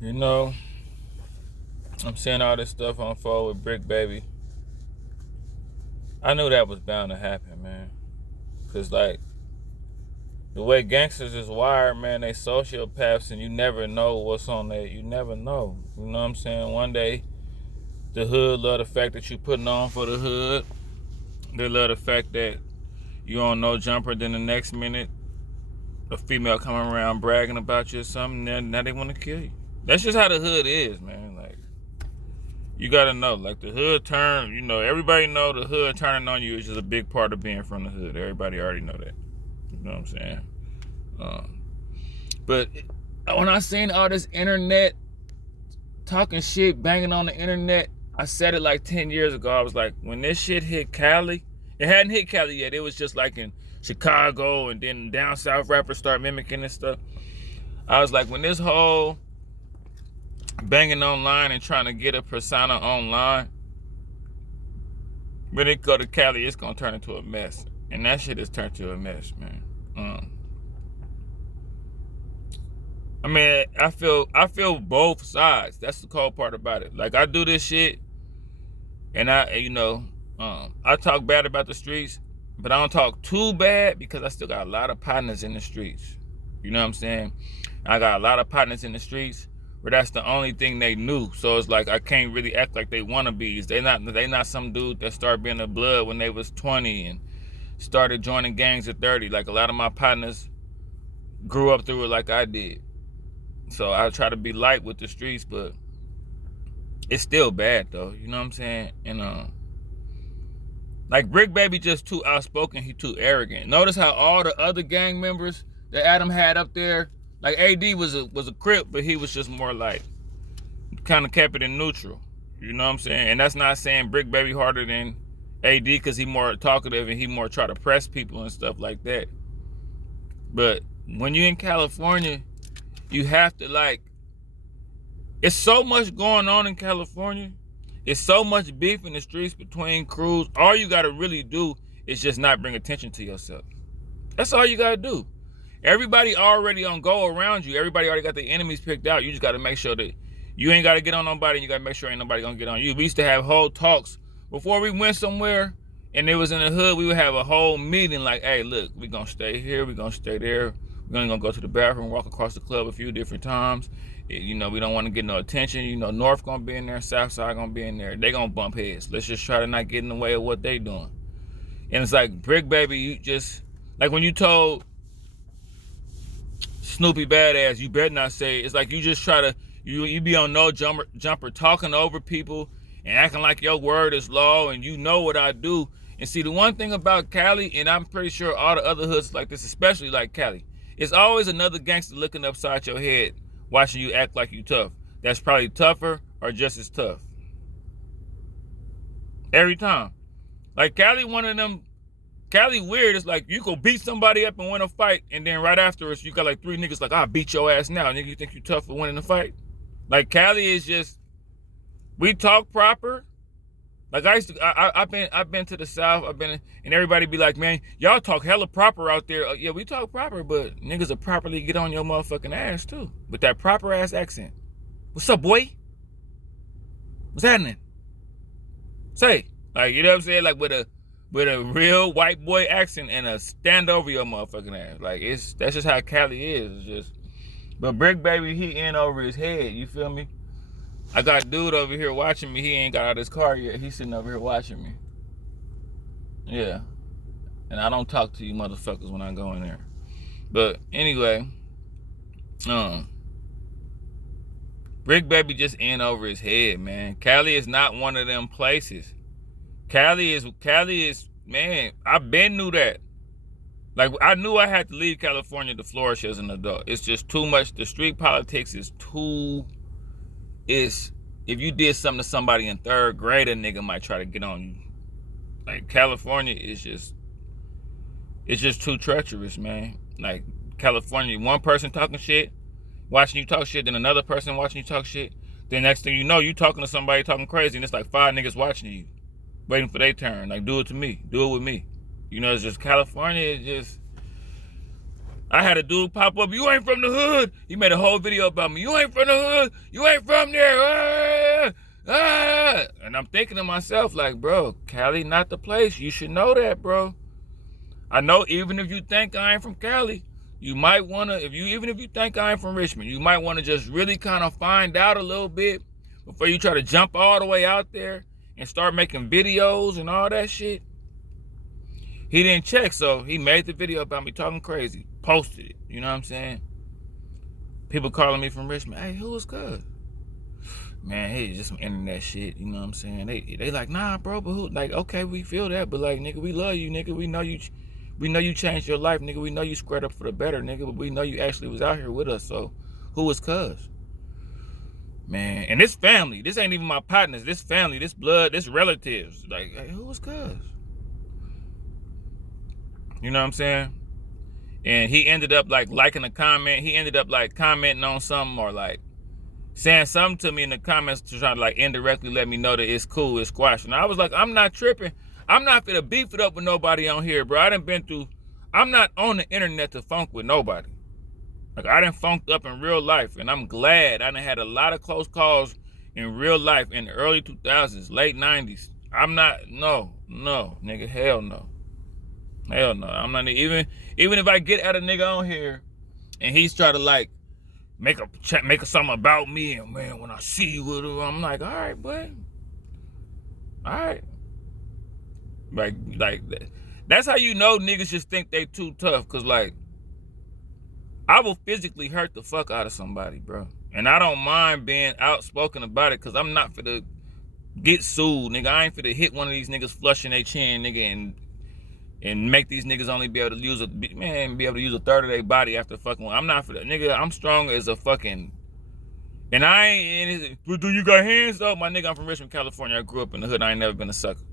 You know, I'm seeing all this stuff unfold with BriccBaby. I knew that was bound to happen, man. Cause like the way gangsters is wired, man, they sociopaths, and you never know what's on there. You never know. You know what I'm saying? One day, the hood love the fact that you putting on for the hood. They love the fact that you on no jumper. Then the next minute, a female coming around bragging about you or something. Now they want to kill you. That's just how the hood is, man. Like, you gotta know, like the hood turn, everybody know the hood turning on you is just a big part of being from the hood. Everybody already know that. You know what I'm saying? But when I seen all this internet talking shit, banging on the internet, I said it like 10 years ago. I was like, when this shit hit Cali, it hadn't hit Cali yet. It was just like in Chicago, and then down south rappers start mimicking this stuff. I was like, when this whole banging online and trying to get a persona online, when it go to Cali, it's gonna turn into a mess. And that shit has turned to a mess, man. I mean, I feel both sides. That's the cold part about it. Like, I do this shit, and I talk bad about the streets, but I don't talk too bad because I still got a lot of partners in the streets. You know what I'm saying? I got a lot of partners in the streets where that's the only thing they knew. So it's like I can't really act like they wannabes. They not some dude that started being a blood when they was 20 and started joining gangs at 30. Like, a lot of my partners grew up through it like I did. So I try to be light with the streets, but it's still bad though. You know what I'm saying? And like BriccBaby just too outspoken. He too arrogant. Notice how all the other gang members that Adam had up there, like AD was a Crip, but he was just more like kind of kept it in neutral. You know what I'm saying? And that's not saying BriccBaby harder than AD because he more talkative and he more try to press people and stuff like that. But when you're in California, you have to, like, it's so much going on in California. It's so much beef in the streets between crews. All you got to really do is just not bring attention to yourself. That's all you got to do. Everybody already on go around you. Everybody already got their enemies picked out. You just got to make sure that you ain't got to get on nobody, and you got to make sure ain't nobody going to get on you. We used to have whole talks before we went somewhere and it was in the hood. We would have a whole meeting like, hey, look, we going to stay here. We going to stay there. We're going to go to the bathroom, walk across the club a few different times. We don't want to get no attention. North going to be in there, South Side going to be in there. They going to bump heads. Let's just try to not get in the way of what they doing. And it's like, BriccBaby, you just, like when you told Snoopy Badass, you better not say, it's like you just try to, you be on no jumper talking over people and acting like your word is law and you know what I do. And see, the one thing about Cali, and I'm pretty sure all the other hoods like this, especially like Cali, it's always another gangster looking upside your head, watching you act like you tough. That's probably tougher or just as tough. Every time. Like Cali, one of them, Cali weird. It's like you go beat somebody up and win a fight, and then right afterwards you got like 3 niggas like, I'll beat your ass now. Nigga, you think you tough for winning the fight? Like Cali is just, we talk proper. Like I've been to the South. And everybody be like, man, y'all talk hella proper out there. Yeah, we talk proper, but niggas will properly get on your motherfucking ass too with that proper ass accent. What's up, boy? What's happening? Say, like, you know what I'm saying? Like with a real white boy accent and a stand over your motherfucking ass. Like that's just how Cali is. It's just, but BriccBaby, he in over his head. You feel me? I got a dude over here watching me. He ain't got out of his car yet. He's sitting over here watching me. Yeah. And I don't talk to you motherfuckers when I go in there. But anyway, BriccBaby just in over his head, man. Cali is not one of them places. Cali is, man, I been knew that. Like, I knew I had to leave California to flourish as an adult. It's just too much. The street politics is too, if you did something to somebody in 3rd grade, a nigga might try to get on you. Like, California is just, it's just too treacherous, man. Like, California, one person talking shit, watching you talk shit, then another person watching you talk shit. Then next thing you know, you talking to somebody talking crazy, and it's like 5 niggas watching you, waiting for their turn. Like, do it to me. Do it with me. It's just California is just, I had a dude pop up, you ain't from the hood. He made a whole video about me. You ain't from the hood. You ain't from there. And I'm thinking to myself, like, bro, Cali not the place. You should know that, bro. I know even if you think I ain't from Cali, you might want to, even if you think I ain't from Richmond, you might want to just really kind of find out a little bit before you try to jump all the way out there and start making videos and all that shit. He didn't check, so he made the video about me talking crazy, posted it, you know what I'm saying? People calling me from Richmond, hey, who was cuz? Man, hey, just some internet shit, you know what I'm saying? They like, nah, bro, but who? Like, okay, we feel that, but like, nigga, we love you, nigga. We know you changed your life, nigga. We know you squared up for the better, nigga, but we know you actually was out here with us, so who was cuz? Man, and this family, this ain't even my partners, this family, this blood, this relatives. Like, hey, who was cuz? You know what I'm saying? And he ended up like liking a comment. He ended up like commenting on something or like saying something to me in the comments to try to like indirectly let me know that it's cool, it's squash. And I was like, I'm not tripping. I'm not finna beef it up with nobody on here, bro. I'm not on the internet to funk with nobody. Like, I done funked up in real life, and I'm glad I done had a lot of close calls in real life in the early 2000s, late 90s. No, nigga, hell no. Hell no. I'm not even if I get at a nigga on here and he's trying to like make something about me, and man, when I see you with her, I'm like, all right, boy. All right. Like that's how you know niggas just think they too tough, cause like I will physically hurt the fuck out of somebody, bro. And I don't mind being outspoken about it, cause I'm not finna get sued, nigga. I ain't finna hit one of these niggas flushing their chin, nigga, and make these niggas only be able to use a third of their body after fucking one. I'm not for that, nigga. I'm strong as a fucking, and I ain't. Do you got hands though, my nigga? I'm from Richmond, California. I grew up in the hood. I ain't never been a sucker.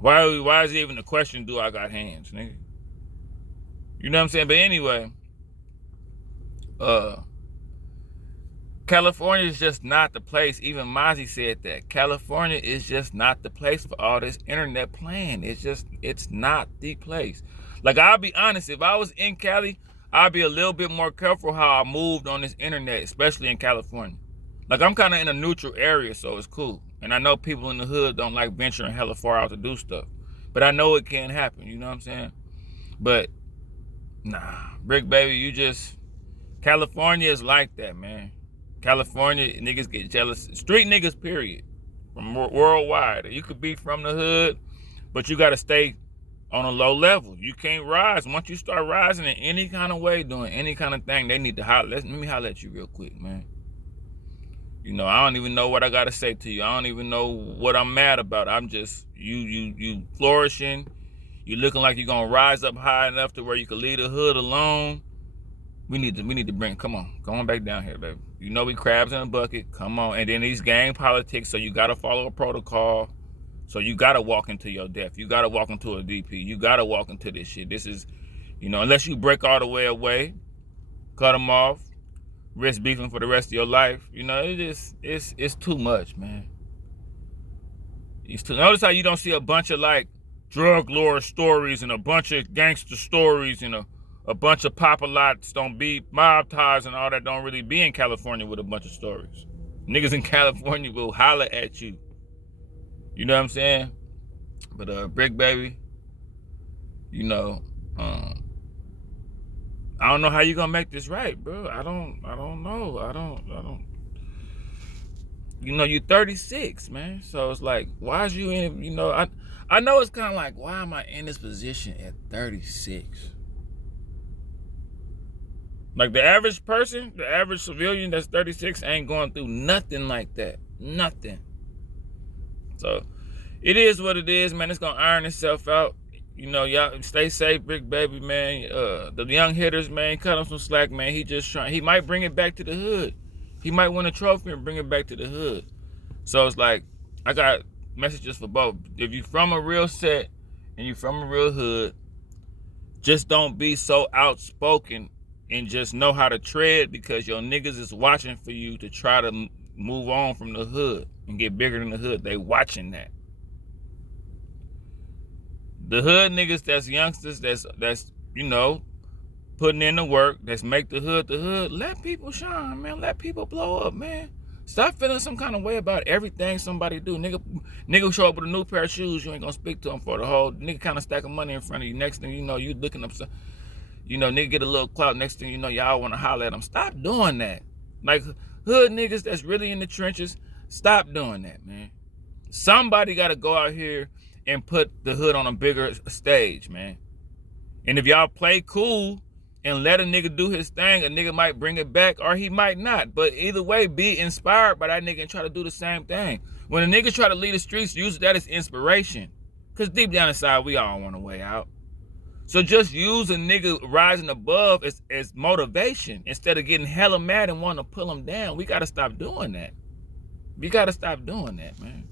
Why is it even a question? Do I got hands, nigga? You know what I'm saying? But anyway, California is just not the place. Even Mozzie said that. California is just not the place for all this internet playing. It's not the place. Like, I'll be honest, if I was in Cali, I'd be a little bit more careful how I moved on this internet, especially in California. Like, I'm kind of in a neutral area, so it's cool. And I know people in the hood don't like venturing hella far out to do stuff. But I know it can happen, you know what I'm saying? But, nah, BriccBaby, California is like that, man. California, niggas get jealous. Street niggas, period. From worldwide. You could be from the hood, but you got to stay on a low level. You can't rise. Once you start rising in any kind of way, doing any kind of thing, they need to holler. Let me holler at you real quick, man. You know, I don't even know what I got to say to you. I don't even know what I'm mad about. I'm just, you flourishing. You looking like you're going to rise up high enough to where you can leave the hood alone. We need to bring, come on back down here, baby. You know we crabs in a bucket, come on. And then these gang politics, so you got to follow a protocol. So you got to walk into your death. You got to walk into a DP. You got to walk into this shit. This is, you know, unless you break all the way away, cut them off, risk beefing for the rest of your life. You know, it's too much, man. Notice how you don't see a bunch of like drug lord stories and a bunch of gangster stories and a bunch of pop-a-lots don't be mob ties and all that don't really be in California with a bunch of stories. Niggas in California will holler at you. You know what I'm saying? But BriccBaby, you know, I don't know how you gonna make this right, bro. I don't know. You know, you 36, man. So it's like, why is you in, you know, I know it's kind of like, why am I in this position at 36? Like the average person, the average civilian that's 36 ain't going through nothing like that. Nothing. So it is what it is, man. It's gonna iron itself out. You know, y'all stay safe, BriccBaby, man. The young hitters, man, cut him some slack, man. He might bring it back to the hood. He might win a trophy and bring it back to the hood. So it's like, I got messages for both. If you from a real set and you from a real hood, just don't be so outspoken and just know how to tread, because your niggas is watching for you to try to move on from the hood and get bigger than the hood. They watching that. The hood niggas that's youngsters, that's you know, putting in the work, that's make the hood, let people shine, man. Let people blow up, man. Stop feeling some kind of way about everything somebody do. Nigga show up with a new pair of shoes, you ain't gonna speak to him for the whole, nigga kind of stack of money in front of you. Next thing you know, you looking up, nigga get a little clout. Next thing you know, y'all want to holler at him. Stop doing that. Like, hood niggas that's really in the trenches, stop doing that, man. Somebody got to go out here and put the hood on a bigger stage, man. And if y'all play cool and let a nigga do his thing, a nigga might bring it back or he might not. But either way, be inspired by that nigga and try to do the same thing. When a nigga try to lead the streets, use that as inspiration. Because deep down inside, we all want a way out. So just use a nigga rising above as motivation instead of getting hella mad and wanting to pull him down. We got to stop doing that. We got to stop doing that, man.